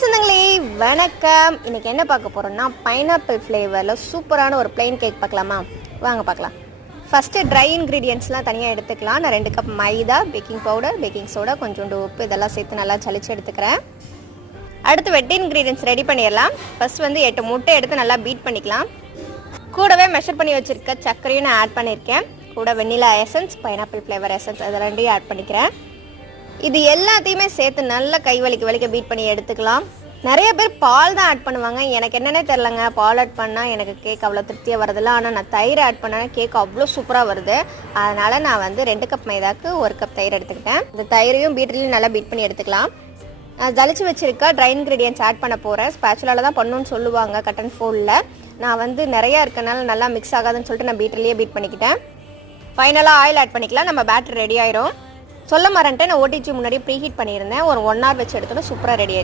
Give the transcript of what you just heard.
சொந்தங்களே வணக்கம். இன்னைக்கு என்ன பார்க்க போறோம்னா பைனாப்பிள் ஃப்ளேவரில் சூப்பரான ஒரு பிளெயின் கேக் பார்க்கலாமா? வாங்க பார்க்கலாம். ஃபஸ்ட்டு ட்ரை இன்க்ரீடியன்ட்ஸ்லாம் தனியாக எடுத்துக்கலாம். நான் 2 கப் மைதா, பேக்கிங் பவுடர், பேக்கிங் சோடா, கொஞ்சோண்டு உப்பு இதெல்லாம் சேர்த்து நல்லா சலிச்சு எடுத்துக்கிறேன். அடுத்து வெட் இன்க்ரீடியன்ட்ஸ் ரெடி பண்ணிடலாம். ஃபஸ்ட் வந்து 8 முட்டை எடுத்து நல்லா பீட் பண்ணிக்கலாம். கூடவே மெஷர் பண்ணி வச்சுருக்க சர்க்கரையும் நான் ஆட் பண்ணியிருக்கேன். கூட vanilla essence, pineapple flavour essence அது ரெண்டையும் ஆட் பண்ணிக்கிறேன். இது எல்லாத்தையுமே சேர்த்து நல்லா கை வலிக்க பீட் பண்ணி எடுத்துக்கலாம். நிறைய பேர் பால் தான் ஆட் பண்ணுவாங்க. எனக்கு என்னென்னே தெரிலங்க, பால் ஆட் பண்ணால் எனக்கு கேக் அவ்வளோ திருப்தியாக வரதில்ல. ஆனால் நான் தயிர் ஆட் பண்ணேன்னா கேக் அவ்வளோ சூப்பராக வருது. அதனால் நான் வந்து 2 கப் மைதாக்கு 1 கப் தயிர் எடுத்துக்கிட்டேன். இந்த தயிரையும் பீட்டர்லையும் நல்லா பீட் பண்ணி எடுத்துக்கலாம். நான் ஜலிச்சு வச்சுருக்க ட்ரை இன்க்ரீடியன்ட்ஸ் ஆட் பண்ண போகிறேன். ஸ்பேச்சுலால தான் பண்ணணும்னு சொல்லுவாங்க கட் அண்ட் ஃபோல்டில். நான் வந்து நிறையா இருக்கனால நல்லா மிக்ஸ் ஆகாதுன்னு சொல்லிட்டு நான் பீட்டர்லேயே பீட் பண்ணிக்கிட்டேன். ஃபைனலாக ஆயில் ஆட் பண்ணிக்கலாம். நம்ம பேட்டர் ரெடி ஆயிரும். சொல்ல மறந்துட்டு நான் ஓடிஜி முன்னாடி ப்ரீ ஹீட் பண்ணியிருந்தேன். ஒரு 1 hour வச்சு எடுத்தோன்னா சூப்பராக ரெடி ஆயிடுச்சு.